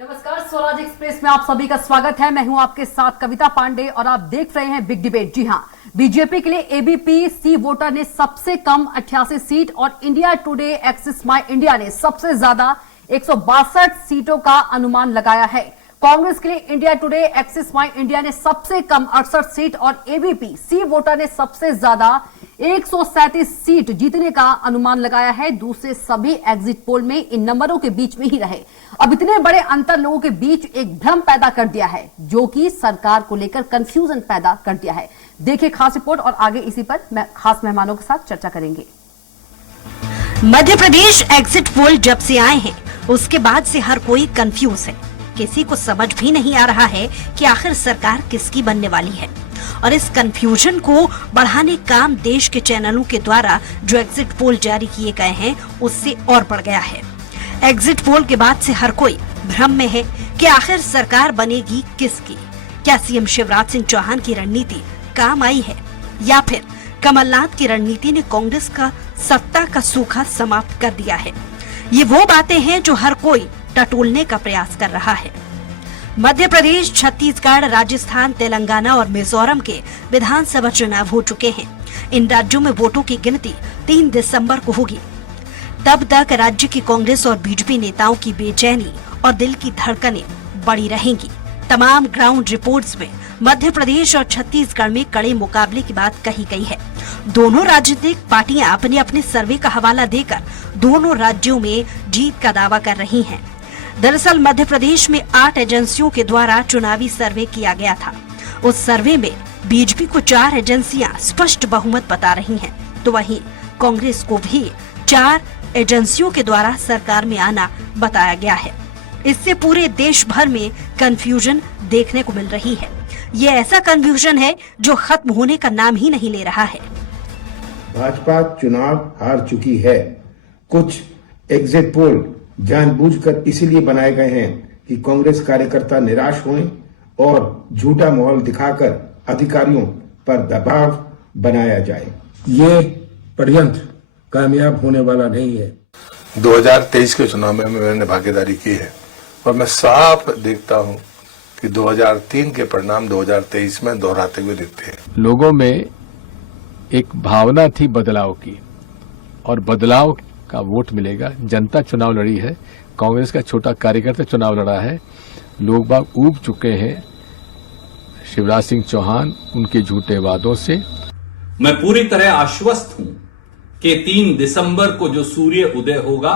नमस्कार, स्वराज एक्सप्रेस में आप सभी का स्वागत है। मैं हूं आपके साथ कविता पांडे और आप देख रहे हैं बिग डिबेट। जी हां, बीजेपी के लिए एबीपी सी वोटर ने सबसे कम 88 सीट और इंडिया टुडे एक्सिस माई इंडिया ने सबसे ज्यादा 162 सीटों का अनुमान लगाया है। कांग्रेस के लिए इंडिया टुडे एक्सिस माई इंडिया ने सबसे कम 68 सीट और एबीपी सी वोटर ने सबसे ज्यादा 137 सीट जीतने का अनुमान लगाया है। दूसरे सभी एग्जिट पोल में इन नंबरों के बीच में ही रहे। अब इतने बड़े अंतर लोगों के बीच एक भ्रम पैदा कर दिया है, जो कि सरकार को लेकर कंफ्यूजन पैदा कर दिया है। देखिए खास रिपोर्ट और आगे इसी पर खास मेहमानों के साथ चर्चा करेंगे। मध्य प्रदेश एग्जिट पोल जब से आए हैं उसके बाद से हर कोई कंफ्यूज है। किसी को समझ भी नहीं आ रहा है कि आखिर सरकार किसकी बनने वाली है। और इस कंफ्यूजन को बढ़ाने काम देश के चैनलों के द्वारा जो एग्जिट पोल जारी किए गए हैं उससे और बढ़ गया है। एग्जिट पोल के बाद से हर कोई भ्रम में है कि आखिर सरकार बनेगी किसकी। क्या सीएम शिवराज सिंह चौहान की रणनीति काम आई है या फिर कमलनाथ की रणनीति ने कांग्रेस का सत्ता का सूखा समाप्त कर दिया है। ये वो बातें हैं जो हर कोई टटोलने का प्रयास कर रहा है। मध्य प्रदेश, छत्तीसगढ़, राजस्थान, तेलंगाना और मिजोरम के विधानसभा चुनाव हो चुके हैं। इन राज्यों में वोटों की गिनती 3 दिसंबर को होगी। तब तक राज्य की कांग्रेस और बीजेपी नेताओं की बेचैनी और दिल की धड़कनें बढ़ी रहेंगी। तमाम ग्राउंड रिपोर्ट्स में मध्य प्रदेश और छत्तीसगढ़ में कड़े मुकाबले की बात कही गई है। दोनों राजनीतिक पार्टियां अपने अपने सर्वे का हवाला देकर दोनों राज्यों में जीत का दावा कर रही हैं। दरअसल मध्य प्रदेश में 8 एजेंसियों के द्वारा चुनावी सर्वे किया गया था। उस सर्वे में बीजेपी को 4 एजेंसियां स्पष्ट बहुमत बता रही हैं, तो वहीं कांग्रेस को भी 4 एजेंसियों के द्वारा सरकार में आना बताया गया है। इससे पूरे देश भर में कंफ्यूजन देखने को मिल रही है। ये ऐसा कंफ्यूजन है जो खत्म होने का नाम ही नहीं ले रहा है। भाजपा चुनाव हार चुकी है। कुछ एग्जिट पोल जानबूझकर इसीलिए बनाए गए हैं कि कांग्रेस कार्यकर्ता निराश हों और झूठा माहौल दिखाकर अधिकारियों पर दबाव बनाया जाए। ये षड्यंत्र कामयाब होने वाला नहीं है। 2023 के चुनाव में मैंने भागीदारी की है और मैं साफ देखता हूं कि 2003 के परिणाम 2023 में दोहराते हुए दिखते हैं। लोगों में एक भावना थी बदलाव की और बदलाव का वोट मिलेगा। जनता चुनाव लड़ी है, कांग्रेस का छोटा कार्यकर्ता चुनाव लड़ा है। लोग बाग ऊब चुके हैं शिवराज सिंह चौहान उनके झूठे वादों से। मैं पूरी तरह आश्वस्त हूं कि 3 दिसंबर को जो सूर्य उदय होगा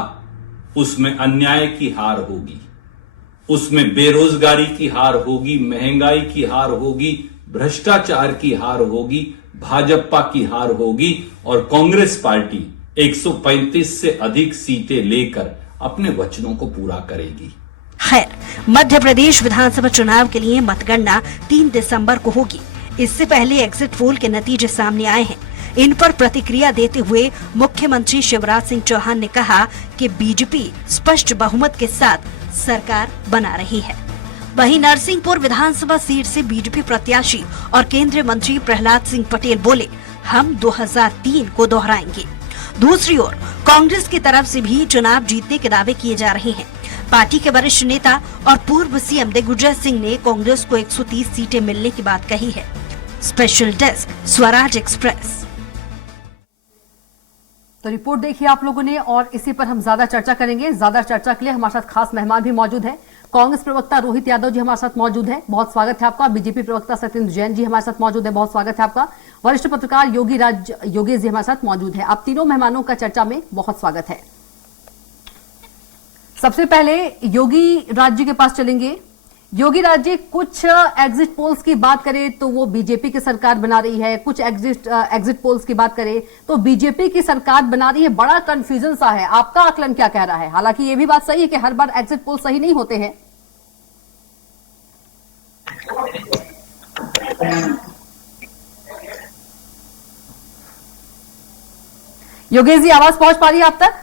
उसमें अन्याय की हार होगी, उसमें बेरोजगारी की हार होगी, महंगाई की हार होगी, भ्रष्टाचार की हार होगी, भाजपा की हार होगी और कांग्रेस पार्टी 135 से अधिक सीटें लेकर अपने वचनों को पूरा करेगी। खैर, मध्य प्रदेश विधानसभा चुनाव के लिए मतगणना 3 दिसंबर को होगी। इससे पहले एग्जिट पोल के नतीजे सामने आए हैं। इन पर प्रतिक्रिया देते हुए मुख्यमंत्री शिवराज सिंह चौहान ने कहा कि बीजेपी स्पष्ट बहुमत के साथ सरकार बना रही है। वहीं नरसिंहपुर विधानसभा सीट से बीजेपी प्रत्याशी और केंद्रीय मंत्री प्रहलाद सिंह पटेल बोले, हम 2003 को दोहराएंगे। दूसरी ओर कांग्रेस की तरफ से भी चुनाव जीतने के दावे किए जा रहे हैं। पार्टी के वरिष्ठ नेता और पूर्व सीएम दिग्विजय सिंह ने कांग्रेस को 130 सीटें मिलने की बात कही है। Special desk, Swaraj express. तो रिपोर्ट देखिए आप लोगों ने और इसी पर हम ज्यादा चर्चा करेंगे। ज्यादा चर्चा के लिए हमारे साथ खास मेहमान भी मौजूद हैं। कांग्रेस प्रवक्ता रोहित यादव जी हमारे साथ मौजूद हैं, बहुत स्वागत है आपका। बीजेपी प्रवक्ता सत्येंद्र जैन जी हमारे साथ मौजूद है, बहुत स्वागत है आपका। वरिष्ठ पत्रकार योगेश जी हमारे साथ मौजूद है। आप तीनों मेहमानों का चर्चा में बहुत स्वागत है। सबसे पहले योगी राज जी के पास चलेंगे। योगी राज जी, कुछ एग्जिट पोल्स की बात करें तो वो बीजेपी की सरकार बना रही है, कुछ एग्जिट पोल्स की बात करें तो बीजेपी की सरकार बना रही है। बड़ा कंफ्यूजन सा है, आपका आकलन क्या कह रहा है? हालांकि ये भी बात सही है कि हर बार एग्जिट पोल सही नहीं होते हैं। योगेश जी, आवाज पहुंच पा रही है आप तक?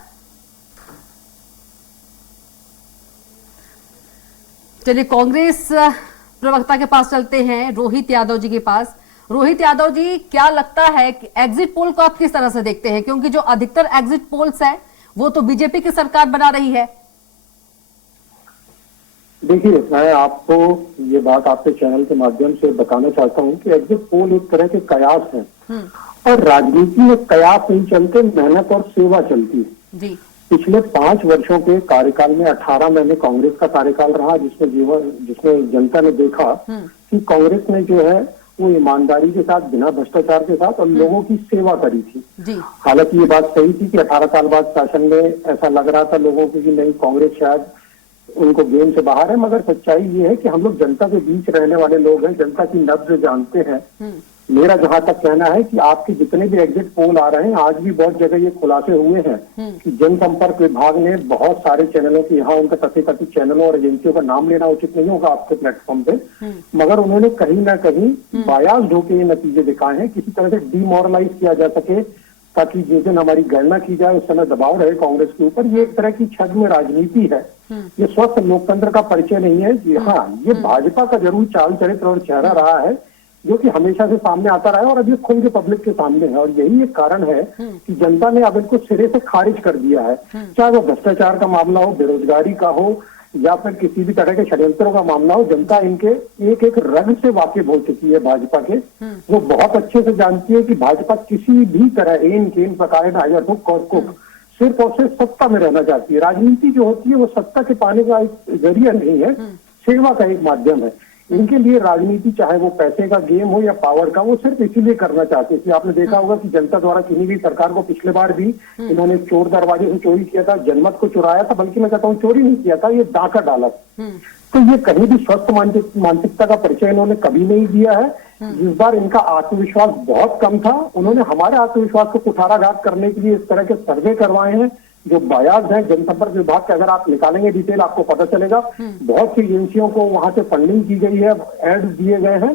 चलिए कांग्रेस प्रवक्ता के पास चलते हैं, रोहित यादव जी के पास। रोहित यादव जी, क्या लगता है कि एग्जिट पोल को आप किस तरह से देखते हैं? क्योंकि जो अधिकतर एग्जिट पोल्स है वो तो बीजेपी की सरकार बना रही है। देखिए, मैं आपको ये बात आपके चैनल के माध्यम से बताना चाहता हूँ कि एग्जिट पोल एक तरह के कयास है और राजनीति में कयास नहीं चलते, मेहनत और सेवा चलती है। जी। पिछले 5 वर्षों के कार्यकाल में 18 महीने कांग्रेस का कार्यकाल रहा, जिसमें जनता ने देखा कि कांग्रेस ने जो है वो ईमानदारी के साथ, बिना भ्रष्टाचार के साथ और लोगों की सेवा करी थी। जी। हालांकि ये बात सही थी कि 18 साल बाद शासन में ऐसा लग रहा था लोगों को कि नहीं, कांग्रेस शायद उनको गेम से बाहर है, मगर सच्चाई ये है कि हम लोग जनता के बीच रहने वाले लोग हैं, जनता की नब्ज जानते हैं। मेरा जहां तक कहना है कि आपके जितने भी एग्जिट पोल आ रहे हैं, आज भी बहुत जगह ये खुलासे हुए हैं कि जनसंपर्क विभाग ने बहुत सारे चैनलों की, यहाँ उनका तथाकथित चैनलों और एजेंसियों का नाम लेना उचित नहीं होगा आपके प्लेटफॉर्म पे, मगर उन्होंने कहीं ना कहीं बायास ढोके ये नतीजे दिखाए हैं, किसी तरह से डिमोरलाइज किया जा सके ताकि जिस दिन हमारी गणना की जाए उस समय दबाव रहे कांग्रेस के ऊपर। ये एक तरह की छद्म राजनीति है, ये स्वस्थ लोकतंत्र का परिचय नहीं है। जी हाँ, ये भाजपा का जरूर चाल चरित्र और चेहरा रहा है जो कि हमेशा से सामने आता रहा है और अभी खुल के पब्लिक के सामने है, और यही एक कारण है कि जनता ने अब इनको सिरे से खारिज कर दिया है। चाहे वो भ्रष्टाचार का मामला हो, बेरोजगारी का हो या फिर किसी भी तरह के षड्यंत्रों का मामला हो, जनता इनके एक एक रंग से वाकिफ हो चुकी है भाजपा के। वो बहुत अच्छे से जानती है कि भाजपा किसी भी तरह एन केन पकाए नायर को सिर्फ और सिर्फ सत्ता में रहना चाहती है। राजनीति जो होती है वो सत्ता के पाने का एक जरिया नहीं है, सेवा का एक माध्यम है। इनके लिए राजनीति, चाहे वो पैसे का गेम हो या पावर का, वो सिर्फ इसीलिए करना चाहते हैं कि आपने देखा होगा कि जनता द्वारा चुनी गई सरकार को पिछले बार भी इन्होंने चोर दरवाजे से चोरी किया था, जनमत को चुराया था, बल्कि मैं कहता हूँ चोरी नहीं किया था, ये डाका डाला। तो ये कहीं भी स्वस्थ मानसिकता का परिचय इन्होंने कभी नहीं दिया है। इस बार इनका आत्मविश्वास बहुत कम था, उन्होंने हमारे आत्मविश्वास को कुठाराघात करने के लिए इस तरह के सर्वे करवाए हैं जो बायास है। जनसंपर्क विभाग के अगर आप निकालेंगे डिटेल आपको पता चलेगा, बहुत सी एजेंसियों को वहां से फंडिंग की गई है, एड दिए गए हैं।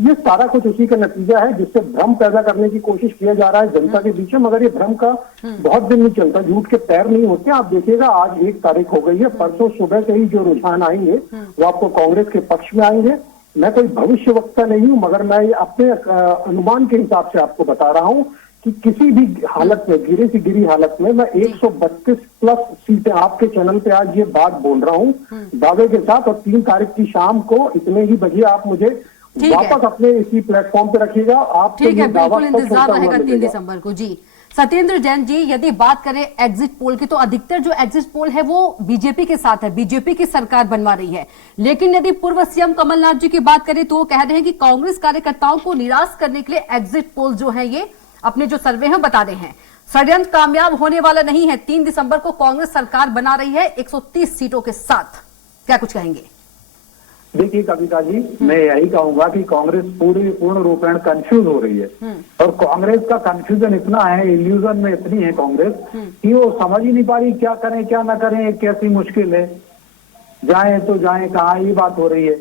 ये सारा कुछ उसी का नतीजा है जिससे भ्रम पैदा करने की कोशिश किया जा रहा है जनता के बीच में, मगर ये भ्रम का बहुत दिन नहीं चलता, झूठ के पैर नहीं होते। आप देखिएगा आज 1 तारीख हो गई है, परसों सुबह से ही जो रुझान आएंगे वो आपको कांग्रेस के पक्ष में आएंगे। मैं कोई भविष्य वक्ता नहीं हूं, मगर मैं अपने अनुमान के हिसाब से आपको बता रहा हूं कि किसी भी हालत में, गिरे से गिरी हालत में, मैं 132 प्लस सीटें आपके चैनल पे आज ये बात बोल रहा हूँ दावे के साथ। और 3 तारीख की शाम को इतने ही बजे आप मुझे वापस अपने इसी प्लेटफॉर्म पे रखिएगा। आप ठीक है, बिल्कुल इंतजार रहेगा 3 दिसंबर को। जी सत्येंद्र जैन जी, यदि बात करें एग्जिट पोल की तो अधिकतर जो एग्जिट पोल है वो बीजेपी के साथ है, बीजेपी की सरकार बनवा रही है। लेकिन यदि पूर्व सीएम कमलनाथ जी की बात करें तो वो कह रहे हैं कि कांग्रेस कार्यकर्ताओं को निराश करने के लिए एग्जिट पोल जो है ये अपने जो सर्वे हैं बता रहे हैं। षड्यंत्र कामयाब होने वाला नहीं है। 3 दिसंबर को कांग्रेस सरकार बना रही है 130 सीटों के साथ। क्या कुछ कहेंगे? देखिए कविता जी, मैं यही कहूंगा कि कांग्रेस पूर्ण रूपेण कंफ्यूज हो रही है, और कांग्रेस का कंफ्यूजन इतना है, इल्यूजन में इतनी है कांग्रेस कि वो समझ ही नहीं पा रही क्या करें क्या ना करें, कैसी मुश्किल है, जाए तो जाए कहाँ, ये बात हो रही है।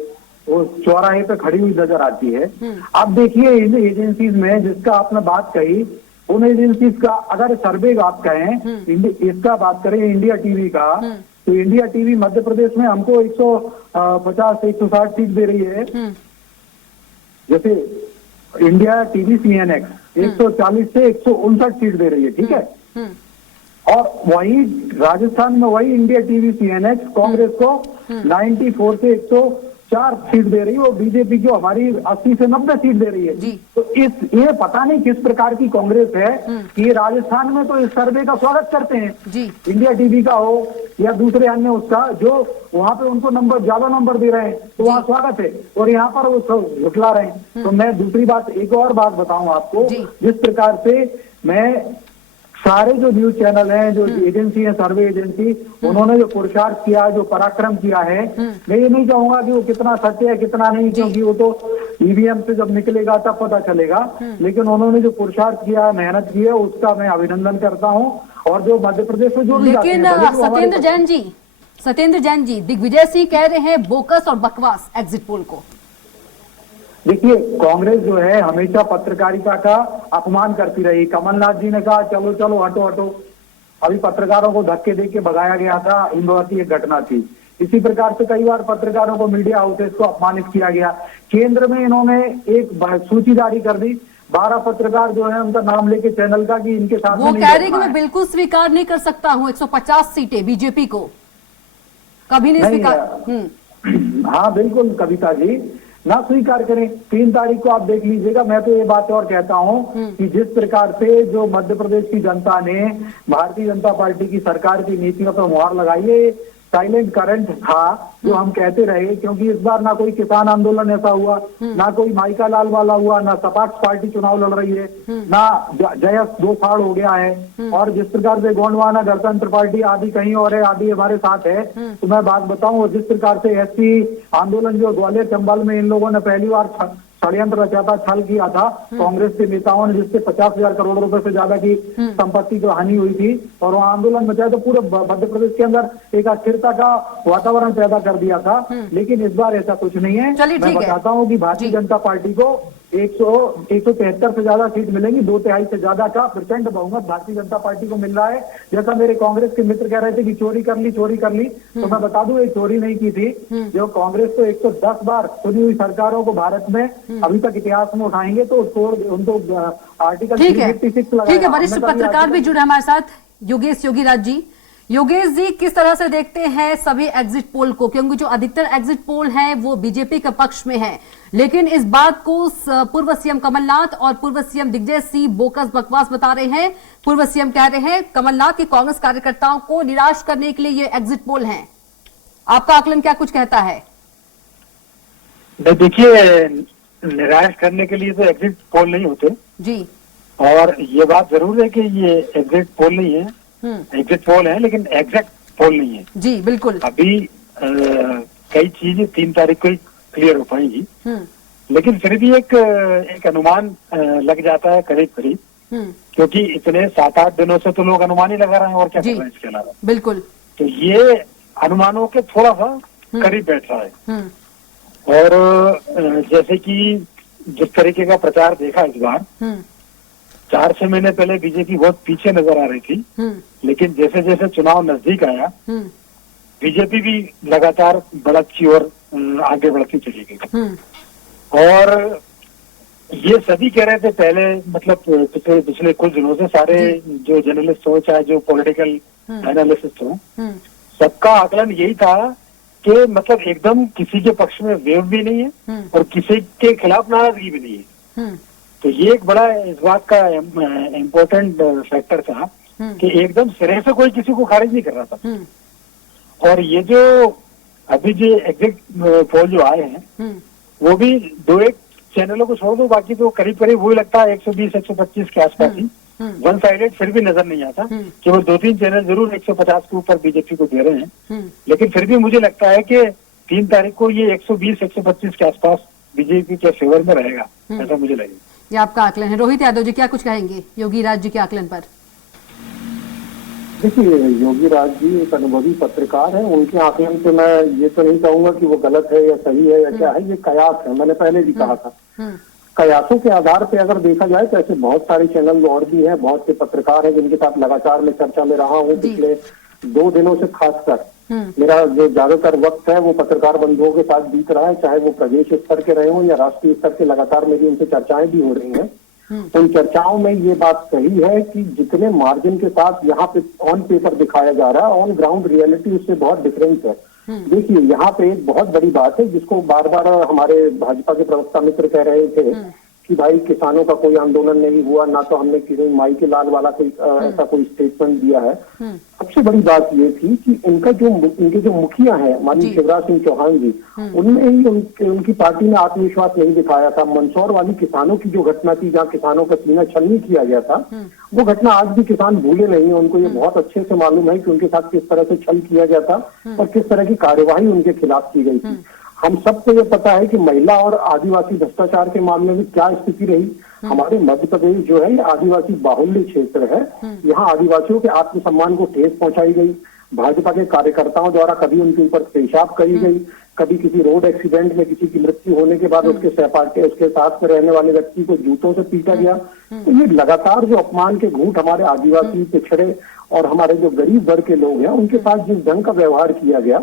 वो चौराहे पे खड़ी हुई नजर आती है। अब देखिए इन एजेंसीज में जिसका आपने बात कही, उन एजेंसीज का अगर सर्वे आप कहें, इसका बात करें इंडिया टीवी का, तो इंडिया टीवी मध्य प्रदेश में हमको 150 से 160 सीट दे रही है। जैसे इंडिया टीवी CNX 140 से 159 सीट दे रही है, ठीक है। और वही राजस्थान में वही इंडिया टीवी CNX कांग्रेस को 94 से 104 सीट दे रही है, और बीजेपी को हमारी 80 से 90 सीट दे रही है। तो ये पता नहीं किस प्रकार की कांग्रेस है कि राजस्थान में तो इस सर्वे का स्वागत करते हैं, इंडिया टीवी का हो या दूसरे अन्य उसका, जो वहां पे उनको ज्यादा नंबर दे रहे हैं तो वहाँ स्वागत है, और यहाँ पर वो सब झुठला रहे हैं। तो मैं दूसरी बात, एक और बात बताऊं आपको, जिस प्रकार से मैं सारे जो न्यूज चैनल हैं, जो एजेंसी है, सर्वे एजेंसी, उन्होंने जो पुरुषार्थ किया, जो पराक्रम किया है, मैं ये नहीं कहूंगा कि वो कितना सत्य है कितना नहीं, क्योंकि वो तो ईवीएम से जब निकलेगा तब पता चलेगा। लेकिन उन्होंने जो पुरुषार्थ किया, मेहनत की है, उसका मैं अभिनंदन करता हूँ। और जो मध्य प्रदेश में जो भी लेकिन सत्येंद्र जैन जी, दिग्विजय सिंह कह रहे हैं बोकस और बकवास एग्जिट पोल को। देखिए कांग्रेस जो है हमेशा पत्रकारिता का अपमान करती रही। कमलनाथ जी ने कहा चलो चलो हटो हटो, अभी पत्रकारों को धक्के दे के भगाया गया था, इंदौर एक घटना थी। इसी प्रकार से कई बार पत्रकारों को, मीडिया हाउसेस को अपमानित किया गया। केंद्र में इन्होंने एक सूची जारी कर दी, 12 पत्रकार जो है उनका नाम लेके चैनल का, कि इनके साथ वो कह रहे कि मैं बिल्कुल स्वीकार नहीं कर सकता हूँ 150 सीटें बीजेपी को, कभी नहीं स्वीकार। हाँ बिल्कुल कविता जी, ना स्वीकार करें। 3 तारीख को आप देख लीजिएगा। मैं तो ये बात और कहता हूँ कि जिस प्रकार से जो मध्य प्रदेश की जनता ने भारतीय जनता पार्टी की सरकार की नीतियों पर मुहर लगाई है, साइलेंट करंट था जो हम कहते रहे, क्योंकि इस बार ना कोई किसान आंदोलन ऐसा हुआ, ना कोई माइका लाल वाला हुआ, ना सपाक्ष पार्टी चुनाव लड़ रही है, ना जयस 2 फाड़ हो गया है। और जिस प्रकार से गोंडवाना गणतंत्र पार्टी आदि कहीं और है, आदि हमारे साथ है। तो मैं बात बताऊं, जिस प्रकार से एससी आंदोलन जो ग्वालियर चंबल में इन लोगों ने पहली बार षड्यंत्र रचा था, छल किया था कांग्रेस के नेताओं ने, जिससे 50,000 करोड़ रुपए से ज्यादा की संपत्ति की हानि हुई थी, और वो आंदोलन मचाया तो पूरे मध्य प्रदेश के अंदर एक अस्थिरता का वातावरण पैदा कर दिया था। लेकिन इस बार ऐसा कुछ नहीं है। मैं बताता हूँ कि भारतीय जनता पार्टी को 173 से ज्यादा सीट मिलेंगी, 2/3 से ज्यादा का प्रचंड बहुमत भारतीय जनता पार्टी को मिल रहा है। जैसा मेरे कांग्रेस के मित्र कह रहे थे कि चोरी कर ली, तो मैं बता दूं, ये चोरी नहीं की थी। जो कांग्रेस को 110 बार चुनी हुई सरकारों को भारत में अभी तक इतिहास में उठाएंगे तो उनको आर्टिकल 356 लगाया। ठीक है, वरिष्ठ पत्रकार भी जुड़े हमारे साथ, योगेश योगीराज जी। योगेश जी, किस तरह से देखते हैं सभी एग्जिट पोल को, क्योंकि जो अधिकतर एग्जिट पोल हैं वो बीजेपी के पक्ष में हैं, लेकिन इस बात को पूर्व सीएम कमलनाथ और पूर्व सीएम दिग्विजय सिंह बोकस बकवास बता रहे हैं। पूर्व सीएम कह रहे हैं कमलनाथ के कांग्रेस कार्यकर्ताओं को निराश करने के लिए ये एग्जिट पोल हैं। आपका आकलन क्या कुछ कहता है? देखिए, निराश करने के लिए तो एग्जिट पोल नहीं होते जी, और ये बात जरूर है कि ये एग्जिट पोल नहीं है, एग्जिट पोल है लेकिन एग्जैक्ट पोल नहीं है जी। बिल्कुल, अभी कई चीजें 3 तारीख को ही क्लियर हो पाएंगी, लेकिन फिर भी एक अनुमान लग जाता है करीब करीब, क्योंकि इतने 7-8 दिनों से तो लोग अनुमान ही लगा रहे हैं और क्या कर रहे हैं इसके अलावा। बिल्कुल, तो ये अनुमानों के थोड़ा सा करीब बैठ रहा है। और जैसे कि जिस तरीके का प्रचार देखा इस बार, 4-6 महीने पहले बीजेपी बहुत पीछे नजर आ रही थी, लेकिन जैसे जैसे चुनाव नजदीक आया बीजेपी भी लगातार बढ़ती और आगे बढ़ती चली गई। और ये सभी कह रहे थे पहले, मतलब पिछले कुछ दिनों से सारे जो जर्नलिस्ट हो चाहे जो पॉलिटिकल एनालिस्ट हो, सबका आकलन यही था कि मतलब एकदम किसी के पक्ष में वेव भी नहीं है और किसी के खिलाफ नाराजगी भी नहीं है। तो ये एक बड़ा इस बात का इम्पोर्टेंट फैक्टर था कि एकदम सिरे से कोई किसी को खारिज नहीं कर रहा था। और ये जो अभी जो एग्जिट पोल जो आए हैं वो भी 2-1 चैनलों को छोड़ दो, बाकी तो करीब करीब वही लगता है 120-125 के आसपास ही। वन साइडेड फिर भी नजर नहीं आता, केवल 2-3 चैनल जरूर 150 के ऊपर बीजेपी को दे रहे हैं, लेकिन फिर भी मुझे लगता है कि 3 तारीख को ये 120-125 के आसपास बीजेपी के फेवर में रहेगा, ऐसा मुझे लगेगा। ये आपका आकलन है। रोहित यादव जी क्या कुछ कहेंगे योगीराज जी के आकलन पर? देखिए, योगीराज जी एक अनुभवी पत्रकार है, उनके आकलन पे मैं ये तो नहीं कहूंगा कि वो गलत है या सही है या क्या है, ये कयास है। मैंने पहले भी कहा था, कयासों के आधार पे अगर देखा जाए तो ऐसे बहुत सारे चैनल और भी हैं, बहुत से पत्रकार हैं जिनके साथ लगातार मैं चर्चा में रहा हूँ पिछले 2 दिनों से। खासकर मेरा जो ज्यादातर वक्त है वो पत्रकार बंधुओं के साथ बीत रहा है, चाहे वो प्रदेश स्तर के रहे हों या राष्ट्रीय स्तर के। लगातार मेरी उनसे चर्चाएं भी हो रही हैं। उन चर्चाओं में ये बात सही है कि जितने मार्जिन के साथ यहाँ पे ऑन पेपर दिखाया जा रहा है, ऑन ग्राउंड रियलिटी उससे बहुत डिफरेंस है। देखिए, यहाँ पे एक बहुत बड़ी बात है जिसको बार बार हमारे भाजपा के प्रवक्ता मित्र कह रहे थे कि भाई किसानों का कोई आंदोलन नहीं हुआ, ना तो हमने किसी माई के लाल वाला कोई ऐसा कोई स्टेटमेंट दिया है। सबसे बड़ी बात ये थी कि इनके जो मुखिया हैं माननीय शिवराज सिंह चौहान जी, उनमें ही उनकी पार्टी ने आत्मविश्वास नहीं दिखाया था। मंदसौर वाली किसानों की जो घटना थी जहाँ किसानों का सीना छलनी किया गया था, वो घटना आज भी किसान भूले नहीं है। उनको ये बहुत अच्छे से मालूम है कि उनके साथ किस तरह से छल किया गया था और किस तरह की कार्यवाही उनके खिलाफ की गई थी। हम सबको ये पता है कि महिला और आदिवासी भ्रष्टाचार के मामले में क्या स्थिति रही। हमारे मध्य प्रदेश जो है ये आदिवासी बाहुल्य क्षेत्र है, यहाँ आदिवासियों के आत्मसम्मान को ठेस पहुंचाई गई। भाजपा के कार्यकर्ताओं द्वारा कभी उनके ऊपर पेशाब करी गई, कभी किसी रोड एक्सीडेंट में किसी की मृत्यु होने के बाद उसके सहपाठी उसके साथ में रहने वाले व्यक्ति को जूतों से पीटा गया। तो ये लगातार जो अपमान के घूंट हमारे आदिवासी पिछड़े और हमारे जो गरीब वर्ग के लोग हैं उनके साथ जिस ढंग का व्यवहार किया गया,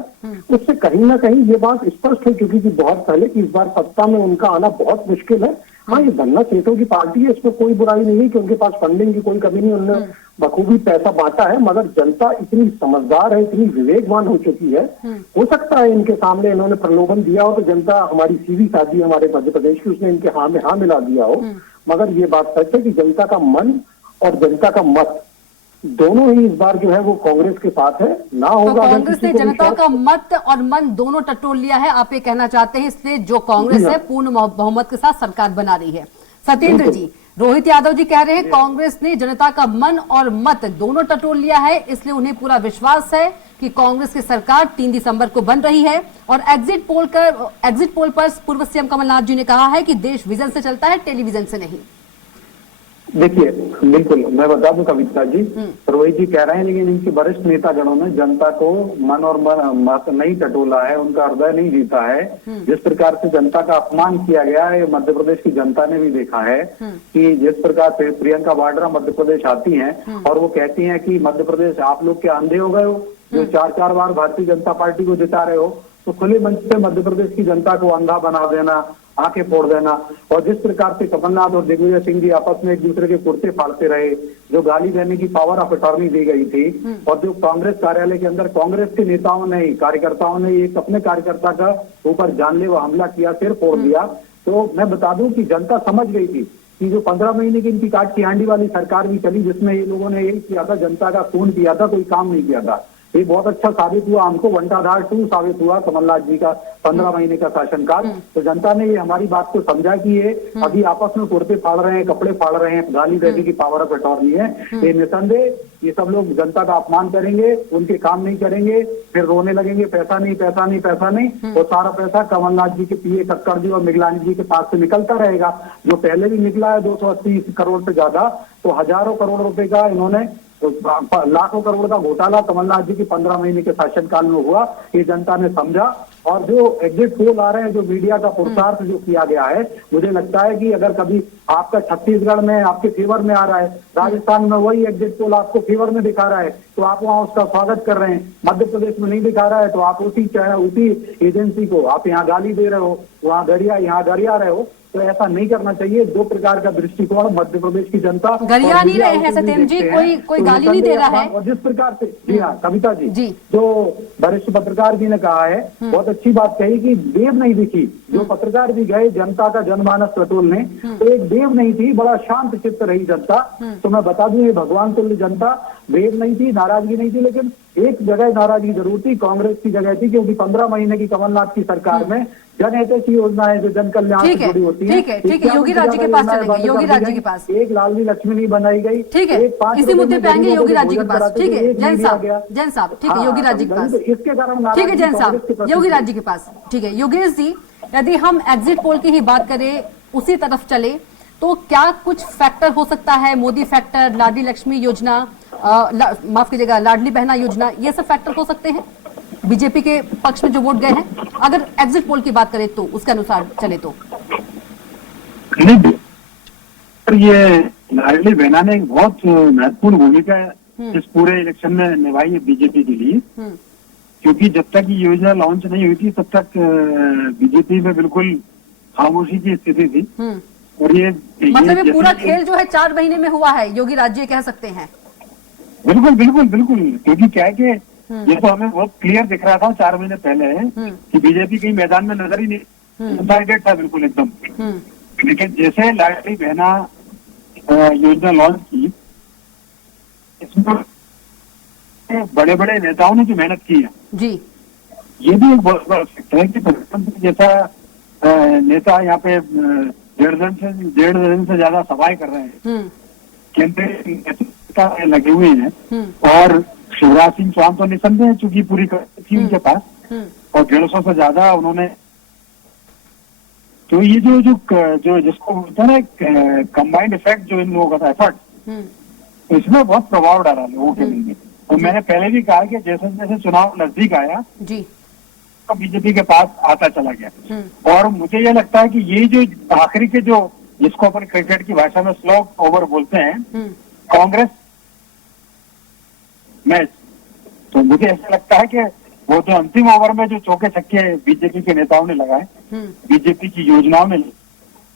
उससे कहीं ना कहीं ये बात स्पष्ट हो चुकी थी बहुत पहले कि इस बार सत्ता में उनका आना बहुत मुश्किल है। हाँ, ये धन्ना सेठों की पार्टी है, इसमें कोई बुराई नहीं है कि उनके पास फंडिंग की कोई कमी नहीं, उन्होंने बखूबी पैसा बांटा है, मगर जनता इतनी समझदार है, इतनी विवेकवान हो चुकी है। हो सकता है इनके सामने इन्होंने प्रलोभन दिया हो तो जनता, हमारी सीधी शादी हमारे मध्य प्रदेश की, उसने इनके हाँ में हाँ मिला दिया हो। मगर ये बात सच है कि जनता का मन और जनता का मत दोनों ही इस बार जो है वो कांग्रेस के साथ है। ना तो होगा कांग्रेस ने जनता का मत और मन दोनों टटोल लिया है, आप ये कहना चाहते हैं, इसलिए जो कांग्रेस है पूर्ण बहुमत के साथ सरकार बना रही है। सत्येंद्र जी, रोहित यादव जी कह रहे हैं कांग्रेस ने जनता का मन और मत दोनों टटोल लिया है, इसलिए उन्हें पूरा विश्वास है कि कांग्रेस की सरकार 3 दिसंबर को बन रही है। और एग्जिट पोल पर पूर्व सीएम कमलनाथ जी ने कहा है कि देश विजन से चलता है, टेलीविजन से नहीं। देखिए, बिल्कुल मैं बता दूं कविता जी, रोहित जी कह रहे हैं, लेकिन इनके वरिष्ठ नेता गणों ने जनता को मन और मत नहीं टटोला है, उनका हृदय नहीं जीता है। जिस प्रकार से जनता का अपमान किया गया है, मध्य प्रदेश की जनता ने भी देखा है कि जिस प्रकार से प्रियंका वाड्रा मध्य प्रदेश आती हैं और वो कहती हैं कि मध्य प्रदेश आप लोग क्या अंधे हो गए हो, जो 4-4 बार भारतीय जनता पार्टी को जिता रहे हो, तो खुले मंच से मध्य प्रदेश की जनता को अंधा बना देना, आंखें फोड़ देना। और जिस प्रकार से कमलनाथ और दिग्विजय सिंह जी आपस में एक दूसरे के कुर्ते फाड़ते रहे, जो गाली देने की पावर ऑफ अटॉर्नी दी गई थी, और जो कांग्रेस कार्यालय के अंदर कांग्रेस के नेताओं ने, कार्यकर्ताओं ने एक अपने कार्यकर्ता का ऊपर जानलेवा हमला किया, सिर फोड़ दिया, तो मैं बता दूं कि जनता समझ गई थी कि जो 15 महीने की इनकी काट की हांडी वाली सरकार भी चली, जिसमें ये लोगों ने यही किया था, जनता का खून किया था, कोई काम नहीं किया था। ये बहुत अच्छा साबित हुआ, हमको घंटाधार 2 साबित हुआ कमलनाथ जी का 15 महीने का शासनकाल। तो जनता ने ये हमारी बात को समझा कि ये अभी आपस में कुर्ते फाड़ रहे हैं, कपड़े फाड़ रहे हैं, गाली देने की पावर ऑफ अटॉर्नी है। ये निसंदेह ये सब लोग जनता का अपमान करेंगे, उनके काम नहीं करेंगे, फिर रोने लगेंगे पैसा नहीं, पैसा नहीं, पैसा नहीं। और सारा पैसा कमलनाथ जी के पीए कक्कड़ जी और मिगलानी जी के पास से निकलता रहेगा, जो पहले भी निकला है 280 करोड़ से ज्यादा। तो हजारों करोड़ रुपए का इन्होंने, लाखों करोड़ का घोटाला कमलनाथ जी के 15 महीने के शासनकाल में हुआ, ये जनता ने समझा। और जो एग्जिट पोल आ रहे हैं, जो मीडिया का पुरुषार्थ जो किया गया है, मुझे लगता है कि अगर कभी आपका छत्तीसगढ़ में आपके फेवर में आ रहा है, राजस्थान में वही एग्जिट पोल आपको फेवर में दिखा रहा है, तो आप वहां उसका स्वागत कर रहे हैं। मध्य प्रदेश में नहीं दिखा रहा है तो आप उसी एजेंसी को आप यहाँ गाली दे रहे हो, वहाँ गरिया रहे हो। तो ऐसा नहीं करना चाहिए। 2 प्रकार का दृष्टिकोण मध्य प्रदेश की जनता गरिया नहीं रहे हैं सत्येंद्र जी, कोई गाली नहीं दे रहा है। और जिस प्रकार से, जी हाँ कविता जी, जो वरिष्ठ पत्रकार जी ने कहा है, बहुत अच्छी बात कही कि देव नहीं दिखी। जो पत्रकार भी गए जनता का जनमानस टटोलने, तो एक देव नहीं थी, बड़ा शांत चित्त रही जनता। तो मैं बता दूं, ये भगवान तुल्य जनता, देव नहीं थी, नाराजगी नहीं थी, लेकिन एक जगह नाराजगी जरूर थी, कांग्रेस की जगह थी, क्योंकि 15 महीने की कमलनाथ की सरकार में जनहितैषी योजनाएं जो जन कल्याण से जुड़ी होती है, ठीक है, योगी राज जी के पास चलेंगे, योगी राज जी के पास एक लालनी लक्ष्मी नहीं बनाई गई, ठीक है, इसी मुद्दे पे आएंगे योगी राज जी के पास। ठीक है जैन साहब, ठीक है योगी राज जी के पास, इसके कारण ठीक है जैन साहब, योगी राज जी के पास। ठीक है योगेश जी, यदि हम एग्जिट पोल की ही बात करें, उसी तरफ चले, तो क्या कुछ फैक्टर हो सकता है, मोदी फैक्टर, लाडली लक्ष्मी योजना, माफ कीजिएगा लाडली बहना योजना, ये सब फैक्टर हो सकते हैं बीजेपी के पक्ष में जो वोट गए हैं, अगर एग्जिट पोल की बात करें तो उसके अनुसार चले तो? ये लाडली बहना ने एक बहुत महत्वपूर्ण भूमिका इस पूरे इलेक्शन में निभाई है बीजेपी के लिए, क्योंकि जब तक ये योजना लॉन्च नहीं हुई थी तब तक बीजेपी में बिल्कुल खामोशी की स्थिति थी। और ये मतलब ये पूरा खेल जो है 4 महीने में हुआ है, योगी राज्य कह सकते हैं। बिल्कुल बिल्कुल बिल्कुल, क्योंकि क्या है कि ये तो हमें बहुत क्लियर दिख रहा था 4 महीने पहले कि बीजेपी कहीं मैदान में नजर ही नहीं, डिसाइडेड था बिल्कुल एकदम। लेकिन जैसे लाडली बहना योजना लॉन्च की, इसमें बड़े बड़े नेताओं ने जो मेहनत की है जी, ये भी एक बहुत बड़ा फैक्टर है कि प्रधानमंत्री जैसा नेता यहाँ पे 1.5 दर्जन से ज्यादा सभाएं कर रहे हैं, केंद्रीय नेता लगे हुए हैं। और शिवराज सिंह चौहान तो निसंदेह चूंकि पूरी थी उनके पास, और 150 से ज्यादा उन्होंने, तो ये जो जिसको बोलते हैं ना कंबाइंड इफेक्ट, जो इन लोगों का था एफर्ट, तो इसमें बहुत प्रभाव डाला लोगों के लिए। तो मैंने पहले भी कहा कि जैसे जैसे चुनाव नजदीक आया जी, तो बीजेपी के पास आता चला गया। और मुझे ये लगता है कि ये जो आखिरी के जो, जिसको अपन क्रिकेट की भाषा में स्लो ओवर बोलते हैं, कांग्रेस मैच, तो मुझे ऐसा लगता है कि वो जो अंतिम ओवर में जो चौके छक्के बीजेपी के नेताओं ने लगाए, बीजेपी की योजनाओं में।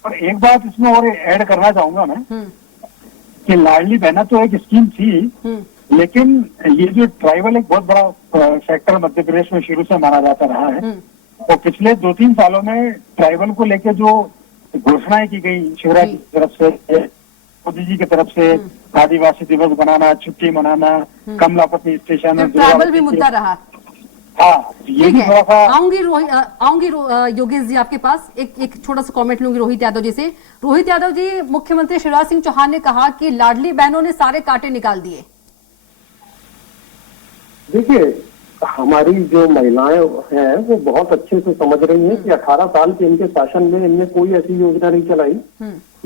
और एक बात इसमें और ऐड करना चाहूंगा मैं, कि लाडली बहना तो एक स्कीम थी, लेकिन ये जो ट्राइबल एक बहुत बड़ा सेक्टर मध्य प्रदेश में शुरू से माना जाता रहा है, और पिछले 2-3 सालों में ट्राइबल को लेकर जो घोषणाएं की गई शिवराज जी की तरफ से, मोदी जी की तरफ से, आदिवासी दिवस बनाना, छुट्टी मनाना, कमलापति स्टेशन, ट्रैवल भी मुद्दा रहा। हाँ, ये ठीक भी है, थोड़ा सा आऊंगी योगेश जी आपके पास। एक छोटा सा कमेंट लूंगी रोहित यादव जी से। रोहित यादव जी, मुख्यमंत्री शिवराज सिंह चौहान ने कहा कि लाडली बहनों ने सारे कांटे निकाल दिए। देखिए, हमारी जो महिलाएं हैं वो बहुत अच्छे से समझ रही हैं कि 18 साल के इनके शासन में इनने कोई ऐसी योजना नहीं चलाई।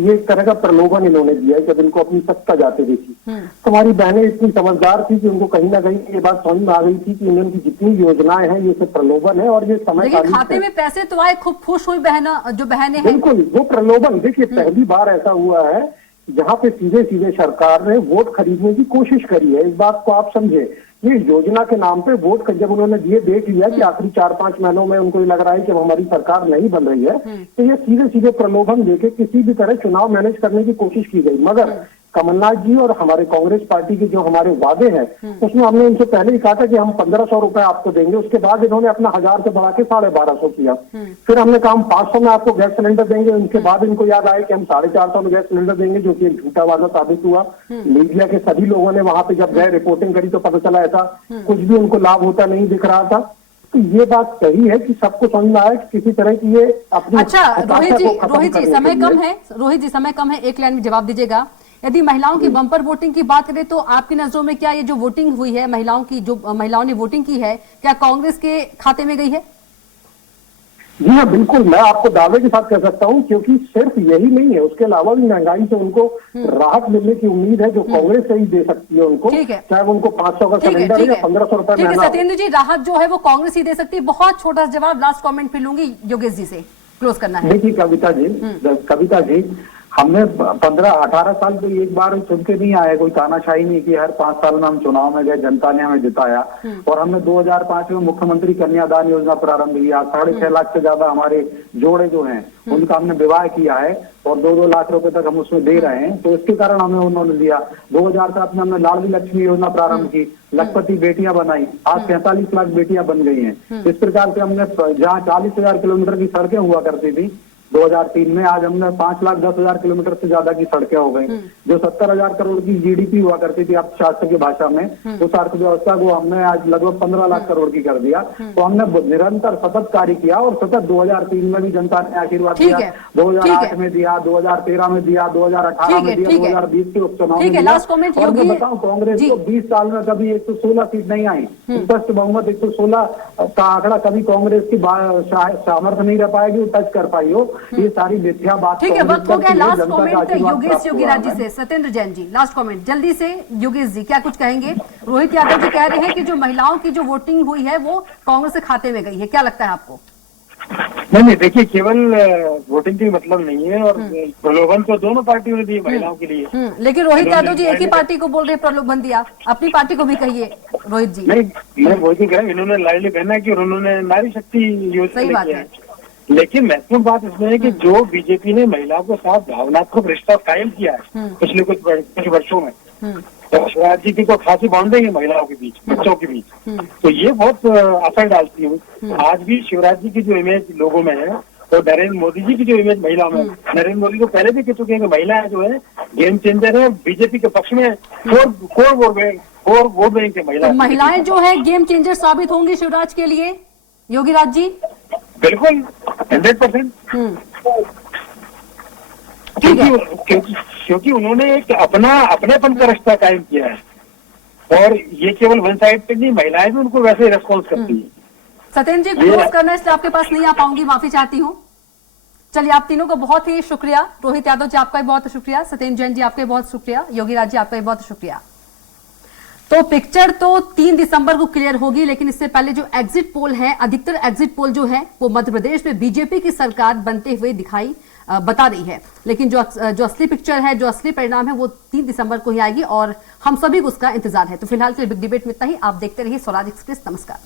ये एक तरह का प्रलोभन इन्होंने दिया है जब इनको अपनी सत्ता जाते देखी। हमारी बहनें इतनी समझदार थी कि उनको कहीं ना कहीं ये बात समझ में आ गई थी कि इनकी जितनी योजनाएं हैं ये सब प्रलोभन है और ये समय खाते में पैसे तो आए, खूब खुश हुई जो बहनें हैं। बिल्कुल, वो प्रलोभन। देखिए, पहली बार ऐसा हुआ है जहाँ पे सीधे सीधे सरकार ने वोट खरीदने की कोशिश करी है। इस बात को आप समझे। ये योजना के नाम पे वोट जब उन्होंने दिए, देख लिया कि आखिरी 4-5 महीनों में उनको ये लग रहा है कि हमारी सरकार नहीं बन रही है, तो ये सीधे सीधे प्रलोभन देके किसी भी तरह चुनाव मैनेज करने की कोशिश की गई। मगर कमलनाथ जी और हमारे कांग्रेस पार्टी के जो हमारे वादे हैं उसमें हमने इनसे पहले ही कहा था कि हम 1500 रुपए आपको देंगे। उसके बाद इन्होंने अपना 1000 से बढ़ा के 1250 किया। फिर हमने कहा हम 500 में आपको गैस सिलेंडर देंगे। उनके बाद इनको याद आया कि हम 450 में गैस सिलेंडर देंगे, जो कि एक झूठा वादा साबित हुआ। मीडिया के सभी लोगों ने वहां पे जब गए रिपोर्टिंग करी तो पता चला ऐसा कुछ भी उनको लाभ होता नहीं दिख रहा था। तो ये बात सही है कि सबको समझ में आया कि किसी तरह की ये अपनी रोहित जी समय कम है। रोहित जी समय कम है, एक लाइन में जवाब दीजिएगा। यदि महिलाओं की बम्पर वोटिंग की बात करें तो आपकी नजरों में क्या ये जो वोटिंग हुई है, महिलाओं ने वोटिंग की है, क्या कांग्रेस के खाते में गई है? जी हाँ, बिल्कुल। मैं आपको दावे के साथ कह सकता हूँ, क्योंकि सिर्फ यही नहीं है, उसके अलावा भी महंगाई से उनको राहत मिलने की उम्मीद है जो कांग्रेस से ही दे सकती है उनको। चाहे उनको 500 का सिलेंडर है या 1500 रुपए महंगा। सत्येंद्र जी, राहत जो है वो कांग्रेस ही दे सकती है। बहुत छोटा जवाब, लास्ट कॉमेंट फिर लूंगी, योगेश जी से क्लोज करना है। देखिए कविता जी, हमने 15-18 साल तो एक बार सुन के नहीं आए, कोई तानाशाही नहीं की। हर 5 साल में हम चुनाव में गए, जनता ने हमें जिताया, और हमने 2005 में मुख्यमंत्री कन्यादान योजना प्रारंभ किया। 6.5 लाख से ज्यादा हमारे जोड़े जो हैं उनका हमने विवाह किया है, और 2-2 लाख रुपए तक हम उसमें दे रहे हैं। तो इसके कारण हमें उन्होंने दिया। 2007 में हमने लाडली लक्ष्मी योजना प्रारंभ की, लखपति बेटियां बनाई, आज 43 लाख बेटियां बन गई हैं। इस प्रकार से हमने जहाँ 40,000 किलोमीटर की सड़कें हुआ करती थी 2003 में, आज हमने 5,10,000 किलोमीटर से ज्यादा की सड़कें हो गई। जो 70,000 करोड़ की जीडीपी हुआ करती थी अर्थशास्त्र की भाषा में, उस अर्थव्यवस्था को हमने आज लगभग 15 लाख करोड़ की कर दिया। तो हमने निरंतर सतत कार्य किया, और सतत 2003 में भी जनता ने आशीर्वाद दिया, 2008 में दिया, 2013 में दिया, 2018 में दिया, 2020 के उपचुनाव में दिया। और मैं बताऊं, कांग्रेस को 20 साल में कभी 116 सीट नहीं आई। स्पष्ट बहुमत 116 का आंकड़ा कभी कांग्रेस की सामर्थ्य नहीं रह पाएगी टच कर पाई हो। ये सारी मिथ्या बात। ठीक है, वक्त हो गया। लास्ट कमेंट योगेश योगीराज जी से। सत्येंद्र जैन जी, लास्ट कमेंट जल्दी से। योगेश जी क्या कुछ कहेंगे? रोहित यादव जी कह रहे हैं कि जो महिलाओं की जो वोटिंग हुई है वो कांग्रेस के खाते में गई है, क्या लगता है आपको? नहीं, देखिए, केवल वोटिंग की मतलब नहीं है, और प्रलोभन तो दोनों पार्टियों ने दिए महिलाओं के लिए। लेकिन रोहित यादव जी एक ही पार्टी को बोल रहे प्रलोभन दिया, अपनी पार्टी को भी कहिए रोहित जी। नहीं, मैं वही कह रहा हूं, इन्होंने लाडली बहना की और उन्होंने नारी शक्ति योजना। सही बात है, लेकिन महत्वपूर्ण बात इसमें है कि जो बीजेपी ने महिलाओं के साथ भावनात्मक रिश्ता कायम किया है पिछले कुछ वर्षों में, तो शिवराज जी की तो खासी बॉन्डिंग है महिलाओं के बीच, बच्चों के बीच, तो ये बहुत असर डालती है। आज भी शिवराज जी की जो इमेज लोगों में है, तो नरेंद्र मोदी जी की जो इमेज महिलाओं में, नरेंद्र मोदी को पहले भी कह चुके हैं कि महिलाएं जो है गेम चेंजर है, बीजेपी के पक्ष में कोर वोट बैंक है महिलाएं जो है गेम चेंजर साबित होंगी शिवराज के लिए, योगीराज जी? बिल्कुल, 100%। क्योंकि उन्होंने एक अपनेपन का रिश्ता कायम किया है, और ये केवल वन साइड पे नहीं, महिलाएं भी उनको वैसे ही रेस्पॉन्स करती है। सत्येंद्र जी, क्लोज करना इसलिए आपके पास नहीं आ पाऊंगी, माफी चाहती हूँ। चलिए, आप तीनों को बहुत ही शुक्रिया। रोहित यादव जी आपका भी बहुत शुक्रिया, सत्येंद्र जैन जी आपका भी बहुत शुक्रिया, योगीराज जी आपका भी बहुत शुक्रिया। तो पिक्चर तो 3 दिसंबर को क्लियर होगी, लेकिन इससे पहले जो एग्जिट पोल है, अधिकतर एग्जिट पोल जो है वो मध्य प्रदेश में बीजेपी की सरकार बनते हुए बता रही है। लेकिन जो असली पिक्चर है, जो असली परिणाम है, वो 3 दिसंबर को ही आएगी, और हम सभी को उसका इंतजार है। तो फिलहाल के लिए बिग डिबेट में इतना ही। आप देखते रहिए स्वराज एक्सप्रेस। नमस्कार।